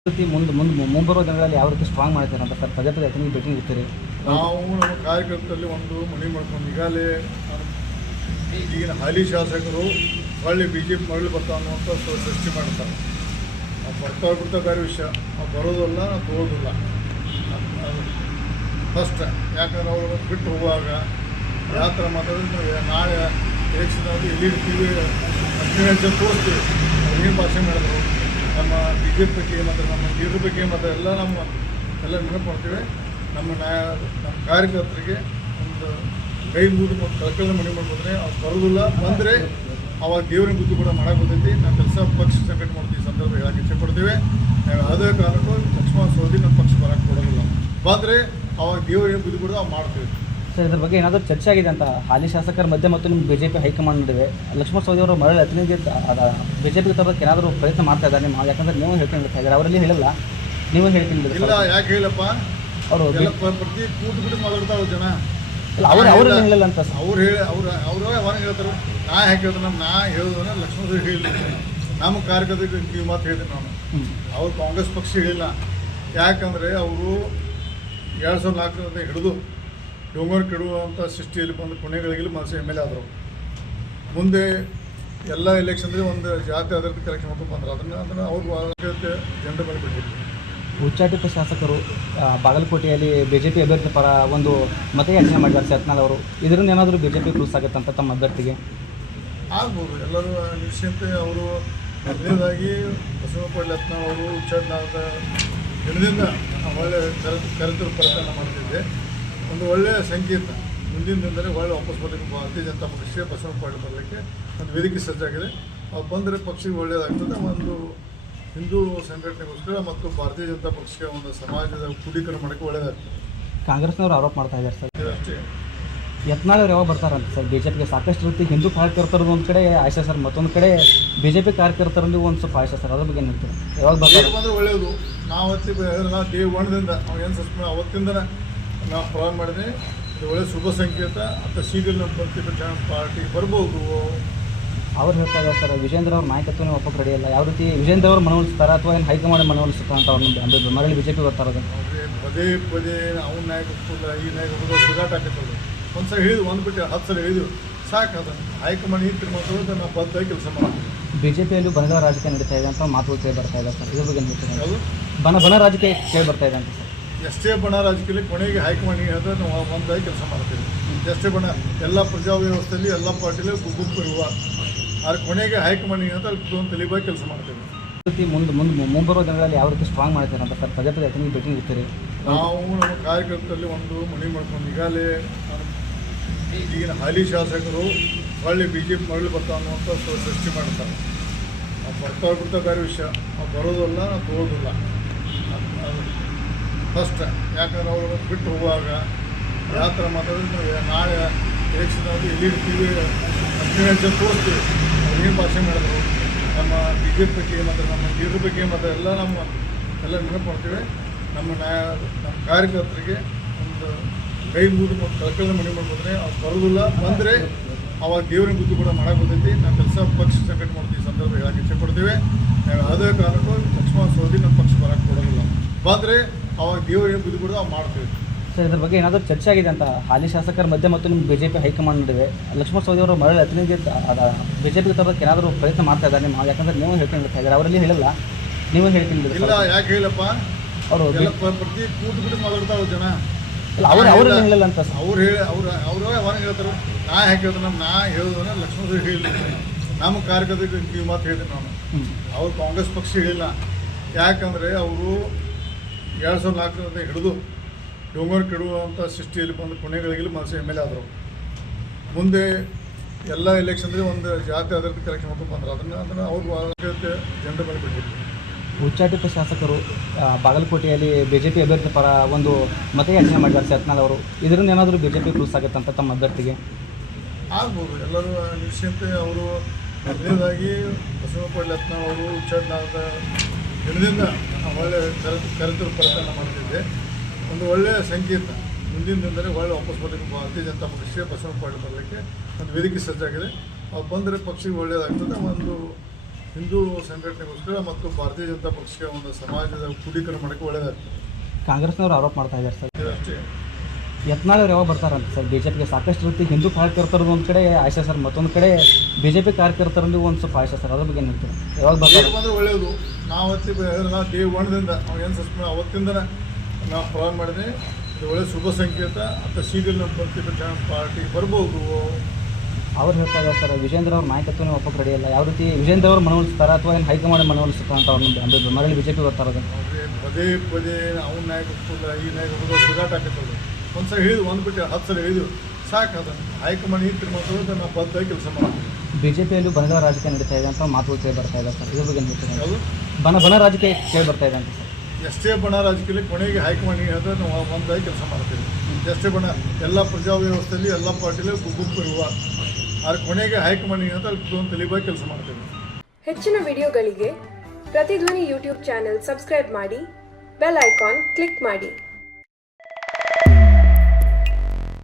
ಮುಂಬರುವ ದಿನಗಳಲ್ಲಿ ಯಾವ ರೀತಿ ಸ್ಟ್ರಾಂಗ್ ಮಾಡ್ತಾರೆ ಅಂತ ಸರ್ ಪದೇ ಪದೇ ಅತನಿಗೆ ಭೇಟಿ ನೀಡ್ತೀರಿ? ನಾವು ನಮ್ಮ ಕಾರ್ಯಕರ್ತರಲ್ಲಿ ಒಂದು ಮನೆ ಮಾಡ್ಕೊಂಡು ಈಗಾಗಲೇ ಈಗಿನ ಹಾಲಿ ಶಾಸಕರು ಒಳ್ಳೆ BJP ಮರಳಿ ಬರ್ತಾ ಅನ್ನುವಂಥ ಸೃಷ್ಟಿ ಮಾಡ್ತಾರೆ. ಬರ್ತಾ ಬೇರೆ ವಿಷಯ, ನಾವು ಬರೋದಲ್ಲ ತಗೋದಿಲ್ಲ ಫಸ್ಟ್. ಯಾಕಂದ್ರೆ ಅವರು ಬಿಟ್ಟು ಹೋಗುವಾಗ ಯಾವ ಥರ ಮಾತಾಡಿದ್ರೆ ನಾಳೆ ಎಲೆಕ್ಷನಲ್ಲಿ ಎಲ್ಲಿರ್ತೀವಿ ಅಷ್ಟೇ ತೋರಿಸ್ತೀವಿ. ಏನು ಭಾಷೆ ಮಾಡಿದ್ರು ನಮ್ಮ BJP ಬಗ್ಗೆ ಮತ್ತು ನಮ್ಮ ಲೀಡರ್ ಬಗ್ಗೆ ಮತ್ತು ಎಲ್ಲ ನೆನಪು ಮಾಡ್ತೀವಿ. ನಮ್ಮ ಕಾರ್ಯಕರ್ತರಿಗೆ ಒಂದು ಕೈ ಮುಗಿದು ಮತ್ತು ಕಳ್ಕಳ್ಳ ಮನೆ ಮಾಡ್ಬೋದ್ರೆ ಅವ್ರು ಬರೋದಿಲ್ಲ. ಬಂದರೆ ಅವಾಗ ದೇವರಿನ ಬುದ್ಧಿ ಕೂಡ ಮಾಡೋಕೆ ಬರ್ತೈತಿ. ನಾವು ಕೆಲಸ ಪಕ್ಷ ಸಂಘಟನೆ ಮಾಡ್ತೀವಿ ಸಂದರ್ಭ ಹೇಳಕ್ಕೆ ಇಚ್ಛೆ ಪಡ್ತೀವಿ. ಯಾವುದೇ ಕಾರಣಕ್ಕೂ ಲಕ್ಷ್ಮಣ ಸೋದಿ ನಮ್ಮ ಪಕ್ಷ ಬರೋಕ್ಕೆ ಕೊಡೋದಿಲ್ಲ. ಬಂದರೆ ಅವಾಗ ದೇವರಿನ ಬುದ್ಧಿ ಕೂಡ ನಾವು ಮಾಡ್ತೀವಿ. ಸರ್, ಇದ್ರ ಬಗ್ಗೆ ಏನಾದರೂ ಚರ್ಚೆ ಆಗಿದೆ ಅಂತ ಹಾಲಿ ಶಾಸಕರ ಮಧ್ಯೆ ಮತ್ತು ನಿಮ್ಮ BJP ಹೈಕಮಾಂಡ್ ನಡುವೆ? ಲಕ್ಷ್ಮಣ ಸವದಿ ಅವರು ಮರಳಿ ಅತನಿಗೆ BJPಗೆ ತರೋದಕ್ಕೆ ಏನಾದರೂ ಪ್ರಯತ್ನ ಮಾಡ್ತಾ ಇದ್ದಾರೆ ನಿಮ್ಮ? ಯಾಕಂದ್ರೆ ನೀವು ಹೇಳ್ಕೊಂಡಿರ್ತಾ ಇದ್ದಾರೆ, ಅವರಲ್ಲಿ ಹೇಳಿಲ್ಲ, ನೀವು ಹೇಳ್ಕೊಂಡಿಲ್ಲ. ಇಲ್ಲ, ಯಾಕೆ ಹೇಳಪ್ಪ, ಅವರು ಪ್ರತಿ ಕೂತ್ಬಿಟ್ಟು ಮಾತಾಡ್ತಾರೆ ಜನ. ಅವ್ರು ಹೇಳಿಲ್ಲ ಅಂತ ಅವ್ರು ಅವರ ಹೇಳ್ತಾರೆ. ನಾ ಯಾಕೆ ಹೇಳ್ತಾರೆ, ನಾ ಹೇಳೋದನ್ನ ಲಕ್ಷ್ಮಣ ಸವದಿ ಹೇಳಿಲ್ಲ. ನಮ್ಮ ಕಾರ್ಯಕರ್ತರಿಗೆ ಕಿವಿ ಮಾತು ಹೇಳ್ತೀನಿ ನಾನು. ಅವ್ರು ಕಾಂಗ್ರೆಸ್ ಪಕ್ಷ ಹೇಳಿಲ್ಲ. ಯಾಕಂದರೆ ಅವರು 2004 ಹಿಡಿದು ಡೊಂಗರ್ ಕೆಡುವಂಥ ಸೃಷ್ಟಿಯಲ್ಲಿ ಬಂದು ಕೊನೆಗಳಿಗೆ ಮನಸ್ಸು MLA ಆದರು. ಮುಂದೆ ಎಲ್ಲ ಎಲೆಕ್ಷನ್ದಲ್ಲಿ ಒಂದು ಜಾತಿ ಆಧಾರಿತ ಕಲೆಕ್ಷನ್ ಮಾಡ್ಕೊಂಡು ಬಂದರು. ಅದನ್ನು ಅವ್ರು ಜನರ ಮೇಲೆ ಬಿಟ್ಟಿದ್ರು. ಉಚ್ಚಾಟಿತ ಶಾಸಕರು ಬಾಗಲಕೋಟೆಯಲ್ಲಿ BJP ಅಭ್ಯರ್ಥಿ ಪರ ಒಂದು ಮತಯಾಚನೆ ಮಾಡಿದ್ದಾರೆ ಯತ್ನಾಳ್ ಅವರು. ಇದರಿಂದ ಏನಾದರೂ BJP ಕ್ರೂಸ್ ಆಗುತ್ತಂತ ತಮ್ಮ ಅಭ್ಯರ್ಥಿಗೆ? ಆಗ್ಬೋದು, ಎಲ್ಲರೂ ನಿಶ್ಚಿಂತೆ. ಅವರು ಮೊದಲನೇದಾಗಿ ಬಸವಪ್ಪ ಯತ್ನಾಳ್ ಅವರು ಉಚ್ಚಾಟನಾದ ದಿನದಿಂದ ಒಳ್ಳೆ ಕರೆತರು ಪ್ರಯತ್ನ ಮಾಡ್ತಿದ್ದೆ. ಒಂದು ಒಳ್ಳೆಯ ಸಂಕೇತ. ಮುಂದಿನ ದಿನದಲ್ಲಿ ಒಳ್ಳೆ ವಾಪಸ್ ಬರಲಿಕ್ಕೆ ಭಾರತೀಯ ಜನತಾ ಪಕ್ಷ ಬಸವಪ್ಪ ಬರಲಿಕ್ಕೆ ಒಂದು ವೇದಿಕೆ ಸಜ್ಜಾಗಿದೆ. ಅವ್ರು ಬಂದರೆ ಪಕ್ಷಕ್ಕೆ ಒಳ್ಳೆಯದಾಗ್ತದೆ. ಒಂದು ಹಿಂದೂ ಸಂಘಟನೆಗೋಸ್ಕರ ಮತ್ತು ಭಾರತೀಯ ಜನತಾ ಪಕ್ಷಕ್ಕೆ ಒಂದು ಸಮಾಜದ ಕ್ರೋಢೀಕರಣ ಮಾಡೋಕ್ಕೆ ಒಳ್ಳೆಯದಾಗ್ತದೆ. ಕಾಂಗ್ರೆಸ್ನವರು ಆರೋಪ ಮಾಡ್ತಾ ಇದ್ದಾರೆ ಸರ್, ಅಷ್ಟೇ. ಯತ್ನಾಳ್ ಅವ್ರು ಯಾವಾಗ ಬರ್ತಾರಂತ ಸರ್ BJPಗೆ? ಸಾಕಷ್ಟು ರೀತಿ ಹಿಂದೂ ಕಾರ್ಯಕರ್ತರದ್ದು ಒಂದು ಕಡೆ ಆಯ್ಸೆ ಸರ್, ಮತ್ತೊಂದು ಕಡೆ BJP ಕಾರ್ಯಕರ್ತರಲ್ಲಿ ಒಂದು ಸ್ವಲ್ಪ ಆಯ್ಸೆ ಸರ್. ಅದ್ರ ಬಗ್ಗೆ ಹೇಳ್ತೀವಿ. ಯಾವಾಗ ಬರ್ತಾರೆ ಬಂದರೆ ಒಳ್ಳೆಯದು. ನಾವು ಡೇ ಒನ್ದಿಂದ ನಾವು ಏನು ಸಸ್ಪೆಂಡ್ ಅವತ್ತಿಂದ ನಾವು ಪ್ರಾರಂಭ ಮಾಡಿದೆ. ಇದು ಒಳ್ಳೆಯ ಶುಭ ಸಂಕೇತ. ಅಂತ ಶೀಘ್ರ ನಮ್ಮ ಬರ್ತಿದ್ದ ಪಾರ್ಟಿ ಬರ್ಬೋದು. ಅವ್ರು ಹೇಳ್ತಾ ಇದ್ದಾರೆ ಸರ್, ವಿಜೇಂದ್ರ ಅವ್ರ ನಾಯಕತ್ವನೇ ಒಪ್ಪಕ್ಕೆ ರೆಡಿ ಇಲ್ಲ. ಯಾವ ರೀತಿ ವಿಜೇಂದ್ರ ಅವರು ಮನವೊಲಿಸ್ತಾರೆ ಅಥವಾ ಏನು ಹೈಕಮಾಂಡ್ ಮನವೊಲಿಸುತ್ತಾ ಅಂತ ಅವ್ರನ್ನ ಮರಳಿ BJP ಬರ್ತಾರೋದು? ಅವ್ರಿಗೆ ಪದೇ ಅವ್ನ ನಾಯಕತ್ವ ಈ ನಾಯಕತ್ವ ಸುಗಾಟ ಹಾಕತ್ತದು. ಒಂದು ಸಲ ಹೇಳಿದ್ವಿ, ಒಂದು ಬಿಟ್ಟು 10 ಸಲ ಹೇಳಿದ್ವಿ, ಸಾಕು. ಅದನ್ನು ಹೈಕಮಾಂಡ್ ಈ ತಿರ್ಮಾಡ್ತಾರೆ, ನಾವು ಬದ್ಧಾಗಿ ಕೆಲಸ ಮಾಡ್ತೀವಿ. BJPಯಲ್ಲಿ ಬಣಗಳ ರಾಜಕೀಯ ನಡೀತಾ ಇದೆ ಅಂತ ಮಾತುಗಳು ಕೇಳಿ ಬರ್ತಾ ಇದೆ ಸರ್. ಇದ್ರ ಬಗ್ಗೆ ಹೇಳ್ತೀವಿ. ಅದು ಬಣ ರಾಜಕೀಯ ಕೇಳಿ ಬರ್ತಾ ಇದೆ ಅಂತ ಸರ್. ಎಷ್ಟೇ ಬಣ ರಾಜಕೀಯದಲ್ಲಿ ಕೊನೆಗೆ ಹೈಕಮಾಂಡ್ ಹೇಳಿದ್ರೆ ನಾವು ಒಂದಾಗಿ ಕೆಲಸ ಮಾಡ್ತೀವಿ. ಎಷ್ಟೇ ಬಣ ಎಲ್ಲ ಪ್ರಜಾವ್ಯವಸ್ಥೆಯಲ್ಲಿ ಎಲ್ಲ ಪಾರ್ಟಿಲಿ ಗುಂಪು ಇರುವ, ಆದರೆ ಕೊನೆಗೆ ಹೈಕಮಾಂಡ್ ಹೇಳಿದ್ರೆ ಒಂದು ತಲೆಬಾಗಿ ಕೆಲಸ ಮಾಡ್ತೀವಿ. ಮುಂಬರುವ ದಿನಗಳಲ್ಲಿ ಯಾವ ರೀತಿ ಸ್ಟ್ರಾಂಗ್ ಮಾಡ್ತಾರೆ ಅಂತ ಸರ್ ಪದೇ ಪದೇ ಅತನಿಗೆ ಭೇಟಿ ನೀಡ್ತೀರಿ? ನಾವು ನಮ್ಮ ಕಾರ್ಯಕರ್ತರಲ್ಲಿ ಒಂದು ಮನೆ ಮಾಡ್ಕೊಂಡು ಈಗಾಗಲೇ ಈಗಿನ ಹಾಲಿ ಶಾಸಕರು ಒಳ್ಳೆ BJP ಮರಳಿ ಬರ್ತಾ ಅನ್ನುವಂಥ ಸೃಷ್ಟಿ ಮಾಡ್ತಾರೆ. ಬರ್ತಾ ಬೇರೆ ವಿಷಯ, ನಾವು ಬರೋದಲ್ಲ ತಗೋದಿಲ್ಲ ಫಸ್ಟ್. ಯಾಕಂದ್ರೆ ಅವರು ಬಿಟ್ಟು ಹೋಗುವಾಗ ಯಾವ ಥರ ಮಾತಾಡಿದ್ರೆ ನಾಳೆ ಎಲೆಕ್ಷನಲ್ಲಿ ಎಲ್ಲಿರ್ತೀವಿ ಅಷ್ಟೇ ತೋರಿಸ್ತೀವಿ. ಅವ್ರು ಏನು ಭಾಷೆ ಮಾಡಿದ್ರು ನಮ್ಮ BJP ಬಗ್ಗೆ ಮತ್ತು ನಮ್ಮ ಲೀಡರ್ ಬಗ್ಗೆ ಮತ್ತು ಎಲ್ಲ ನೆನಪು ಮಾಡ್ತೀವಿ. ನಮ್ಮ ಕಾರ್ಯಕರ್ತರಿಗೆ ಒಂದು ಕೈ ಮುಗಿದು ಮತ್ತು ಕಳ್ಕಳ್ಳ ಮನೆ ಮಾಡ್ಬೋದ್ರೆ ಅವ್ರು ಬರೋದಿಲ್ಲ. ಬಂದರೆ ಅವಾಗ ದೇವರಿನ ಬುದ್ಧಿ ಕೂಡ ಮಾಡೋಕೆ ಬರ್ತೈತಿ. ನಾವು ಕೆಲಸ ಪಕ್ಷ ಸಂಘಟನೆ ಮಾಡ್ತೀವಿ ಸಂದರ್ಭ ಹೇಳಕ್ಕೆ ಇಚ್ಛೆ ಪಡ್ತೀವಿ. ಯಾವುದೇ ಕಾರಣಕ್ಕೂ ಲಕ್ಷ್ಮಣ ಸೋದಿ ನಮ್ಮ ಪಕ್ಷ ಬರೋಕ್ಕೆ ಕೊಡೋದಿಲ್ಲ. ಬಂದರೆ ಅವಾಗ ದೇವರಿನ ಬುದ್ಧಿ ಕೂಡ ನಾವು ಮಾಡ್ತೀವಿ. ಸರ್, ಇದ್ರ ಬಗ್ಗೆ ಏನಾದರೂ ಚರ್ಚೆ ಆಗಿದೆ ಅಂತ ಹಾಲಿ ಶಾಸಕರ ಮಧ್ಯೆ ಮತ್ತು ನಿಮ್ಮ BJP ಹೈಕಮಾಂಡ್ ನಡುವೆ? ಲಕ್ಷ್ಮಣ ಸವದಿ ಅವರು ಮರಳಿ ಅತನಿಗೆ BJPಗೆ ತರೋದಕ್ಕೆ ಏನಾದರೂ ಪ್ರಯತ್ನ ಮಾಡ್ತಾ ಇದ್ದಾರೆ ನಿಮ್ಮ? ಯಾಕಂದ್ರೆ ನೀವು ಹೇಳ್ಕೊಂಡಿರ್ತಾ ಇದ್ದಾರೆ, ಅವರಲ್ಲಿ ಹೇಳಿಲ್ಲ, ನೀವು ಹೇಳ್ಕೊಂಡಿಲ್ಲ. ಇಲ್ಲ, ಯಾಕೆ ಹೇಳಪ್ಪ, ಅವರು ಪ್ರತಿ ಕೂತ್ಬಿಟ್ಟು ಮಾತಾಡ್ತಾರೆ ಜನ. ಅವ್ರಲ್ಲಿ ಹೇಳಿಲ್ಲ ಅಂತ ಅವ್ರು ಹೇಳ್ತಾರೆ. ನಾ ಯಾಕೆ ಹೇಳ್ತಾರೆ, ನಾ ಹೇಳೋದನ್ನ ಲಕ್ಷ್ಮಣ ಸವದಿ ಹೇಳಿಲ್ಲ. ನಮ್ಮ ಕಾರ್ಯಕರ್ತರಿಗೆ ಕಿವಿ ಮಾತು ಹೇಳ್ತೀನಿ ನಾನು. ಅವ್ರು ಕಾಂಗ್ರೆಸ್ ಪಕ್ಷ ಹೇಳಿಲ್ಲ. ಯಾಕಂದರೆ ಅವರು 2004 ಹಿಡಿದು ಡೊಂಗರ್ ಕೆಡುವಂಥ ಸೃಷ್ಟಿಯಲ್ಲಿ ಬಂದು ಕೊನೆಗಳಿಗೆ ಮನಸ್ಸು MLA ಆದರು. ಮುಂದೆ ಎಲ್ಲ ಎಲೆಕ್ಷನ್ದಲ್ಲಿ ಒಂದು ಜಾತಿ ಆಧಾರಿತ ಕಲೆಕ್ಷನ್ ಮಾಡ್ಕೊಂಡು ಬಂದರು. ಅದನ್ನು ಅವ್ರು ಜನರ ಮೇಲೆ ಬಿಟ್ಟಿದ್ರು. ಉಚ್ಚಾಟಿತ ಶಾಸಕರು ಬಾಗಲಕೋಟೆಯಲ್ಲಿ BJP ಅಭ್ಯರ್ಥಿ ಪರ ಒಂದು ಮತಯಾಚನೆ ಮಾಡಿದ್ದಾರೆ ಯತ್ನಾಳ್ ಅವರು. ಇದರಿಂದ ಏನಾದರೂ BJP ಕ್ರೂಸ್ ಆಗುತ್ತಂತ ತಮ್ಮ ಅಭ್ಯರ್ಥಿಗೆ? ಆಗ್ಬೋದು, ಎಲ್ಲರೂ ನಿಶ್ಚಿಂತೆ. ಅವರು ಮೊದಲನೇದಾಗಿ ಬಸವಪ್ಪ ಯತ್ನಾಳ್ ಅವರು ಉಚ್ಚಾಟನಾದ ದಿನದಿಂದ ಒಳ್ಳೆ ಕರೆತರು ಪ್ರಯತ್ನ ಮಾಡ್ತಿದ್ದೆ. ಒಂದು ಒಳ್ಳೆಯ ಸಂಕೇತ. ಮುಂದಿನ ದಿನದಲ್ಲಿ ಒಳ್ಳೆ ವಾಪಸ್ ಬರಲಿಕ್ಕೆ ಭಾರತೀಯ ಜನತಾ ಪಕ್ಷ ಬಸವಪ್ಪ ಬರಲಿಕ್ಕೆ ಒಂದು ವೇದಿಕೆ ಸಜ್ಜಾಗಿದೆ. ಅವ್ರು ಬಂದರೆ ಪಕ್ಷಕ್ಕೆ ಒಳ್ಳೆಯದಾಗ್ತದೆ. ಒಂದು ಹಿಂದೂ ಸಂಘಟನೆಗೋಸ್ಕರ ಮತ್ತು ಭಾರತೀಯ ಜನತಾ ಪಕ್ಷಕ್ಕೆ ಒಂದು ಸಮಾಜದ ಕ್ರೋಢೀಕರಣ ಮಾಡೋಕ್ಕೆ ಒಳ್ಳೆಯದಾಗ್ತದೆ. ಕಾಂಗ್ರೆಸ್ನವರು ಆರೋಪ ಮಾಡ್ತಾ ಇದ್ದಾರೆ ಸರ್. ಅಷ್ಟೇ. ಯತ್ನಾಳ್ ಯಾವಾಗ ಬರ್ತಾರಂತ ಸರ್ ಬಿಜೆಪಿಗೆ? ಸಾಕಷ್ಟು ರೀತಿ ಹಿಂದೂ ಕಾರ್ಯಕರ್ತರದ್ದು ಒಂದು ಕಡೆ ಆಯ್ಸೆ ಸರ್, ಮತ್ತೊಂದು ಕಡೆ ಬಿಜೆಪಿ ಕಾರ್ಯಕರ್ತರಲ್ಲಿ ಒಂದು ಸ್ವಲ್ಪ ಆಯ್ಸೆ ಸರ್. ಅದ್ರ ಬಗ್ಗೆ ಏನು ಹೇಳ್ತೀರಾ? ಯಾವಾಗ ಬರ್ತಾರೆ? ಬಂದರೆ ಒಳ್ಳೆಯದು. ನಾವು ಡೇ ಒನ್ದಿಂದ ನಾವು ಏನು ಸಸ್ಪೆಂಡ್ ಅವತ್ತಿಂದ ನಾವು ಪ್ರಾರಂಭ ಮಾಡಿದೆ. ಇದು ಒಳ್ಳೆಯ ಶುಭ ಸಂಕೇತ. ಅಂತ ಶೀಘ್ರ ನಮ್ಮ ಬರ್ತಿದ್ದ ಪಾರ್ಟಿ ಬರ್ಬೋದು. ಅವ್ರು ಹೇಳ್ತಾ ಇದ್ದಾರೆ ಸರ್, ವಿಜೇಂದ್ರ ಅವ್ರ ನಾಯಕತ್ವನೇ ಒಪ್ಪಕ್ಕೆ ರೆಡಿ ಇಲ್ಲ. ಯಾವ ರೀತಿ ವಿಜೇಂದ್ರ ಅವರು ಮನವೊಲಿಸ್ತಾರ ಅಥವಾ ಏನು ಹೈಕಮಾಂಡ್ ಮನವೊಲಿಸ್ತಾರ ಅಂತ ಅವ್ರನ್ನ ಮರಳಿ ಬಿಜೆಪಿ ಬರ್ತಾರೋದು? ಪದೇ ಪದೇ ಅವ್ನ ನಾಯಕತ್ವದ ಈ ನಾಯಕತ್ವದ ಸುಗಾಟ ಹಾಕತ್ತದ. ಒಂದು ಸಲ ಹೇಳಿದ್ವು, ಒಂದು ಬಿಟ್ಟು 10 ಸಲ ಹೇಳಿದ್ವು, ಸಾಕು. ಅದನ್ನು ಹೈಕಮಾಂಡ್ ಈ ತಿರುಮಂತ ನಾವು ಬದ್ಧವಾಗಿ ಕೆಲಸ ಮಾಡ್ತೀವಿ. ಬಿಜೆಪಿಯಲ್ಲಿ ಬಣಗಳ ರಾಜಕೀಯ ನಡೀತಾ ಇದೆ ಅಂತ ಮಾತುಗಳು ಕೇಳಿ ಬರ್ತಾ ಇದೆ ಸರ್. ಇದ್ರ ಬಗ್ಗೆ ಏನು ಹೇಳ್ತೀರಾ? ಅದು ಬಣ ರಾಜಕೀಯ ಕೇಳಿ ಬರ್ತಾ ಇದೆ ಅಂತ ಸರ್. ಎಷ್ಟೇ ಬಣ ರಾಜಕೀಯದಲ್ಲಿ ಕೊನೆಗೆ ಹೈಕಮಾಂಡ್ ಹೇಳಿದ್ರೆ ನಾವು ಒಂದಾಗಿ ಕೆಲಸ ಮಾಡ್ತೀವಿ. ಎಷ್ಟೇ ಬಣ ಎಲ್ಲ ಪ್ರಜಾವ್ಯವಸ್ಥೆಯಲ್ಲಿ ಎಲ್ಲ ಪಾರ್ಟಿಲಿ ಗುಂಪು ಇರುವ ಆದ್ರೆ ಕೊನೆಗೆ ಹೈಕಮಾಂಡ್ ಹೇಳಿದ್ರೆ ಅದಕ್ಕೆ ತಲೆಬಾಗಿ ಕೆಲಸ ಮಾಡ್ತೀವಿ. ಹೆಚ್ಚಿನ ವಿಡಿಯೋಗಳಿಗೆ ಪ್ರತಿಧ್ವನಿ ಯೂಟ್ಯೂಬ್ ಚಾನೆಲ್ ಸಬ್ಸ್ಕ್ರೈಬ್ ಮಾಡಿ, ಬೆಲ್ ಐಕಾನ್ ಕ್ಲಿಕ್ ಮಾಡಿ.